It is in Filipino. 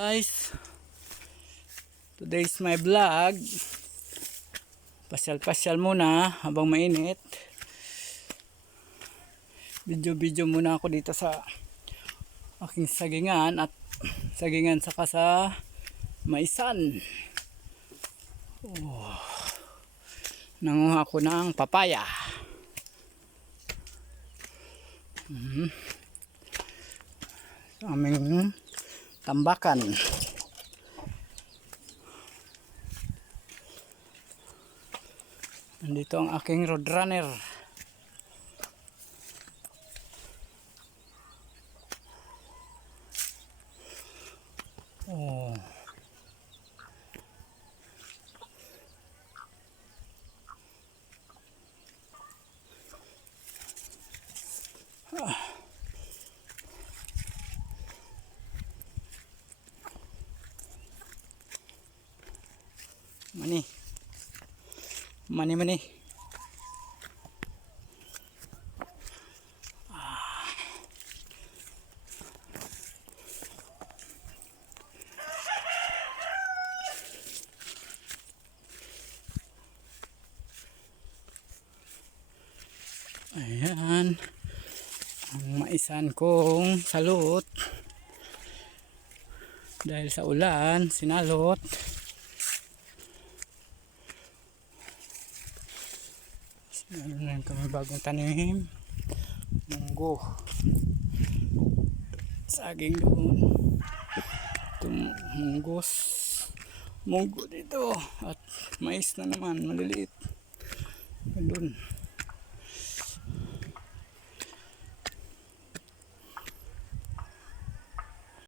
guys. Today's my vlog. Pasyal pasyal muna habang mainit. Video video muna ako dito sa aking sagingan at sagingan saka sa maisan. Oh. nanguha ako ng papaya. Mhm. Sa aming tambakan. Nandito ang aking roadrunner. Oh. Mani. Mani mani. Ayan. Ang maisan kong salot. Dahil sa ulan, sinalot. Na kami bagong tanim. Munggo. Saging doon. Itong munggos. Munggo dito. At mais na naman. Maliliit. Doon.